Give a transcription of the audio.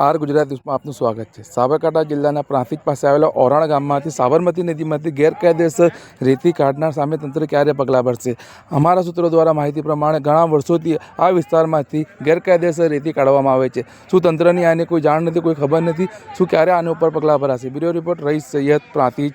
R Gujarat ન્યૂઝમાં આપનું સ્વાગત છે। સાબરકાંઠા જિલ્લાના પ્રાંતિજ પાસે આવેલા ઓરાણ ગામમાંથી સાબરમતી નદીમાંથી ગેરકાયદેસર રેતી કાઢનાર સામે તંત્ર ક્યારે પગલાં ભરશે? અમારા સૂત્રો દ્વારા માહિતી પ્રમાણે ઘણા વર્ષોથી આ વિસ્તારમાંથી ગેરકાયદેસર રેતી કાઢવામાં આવે છે। શું તંત્રની આને કોઈ જાણ નથી, કોઈ ખબર નથી? શું ક્યારે આની ઉપર પગલાં ભરાશે? બ્યુરો રિપોર્ટ રઈસ સૈયદ, પ્રાંતિજ,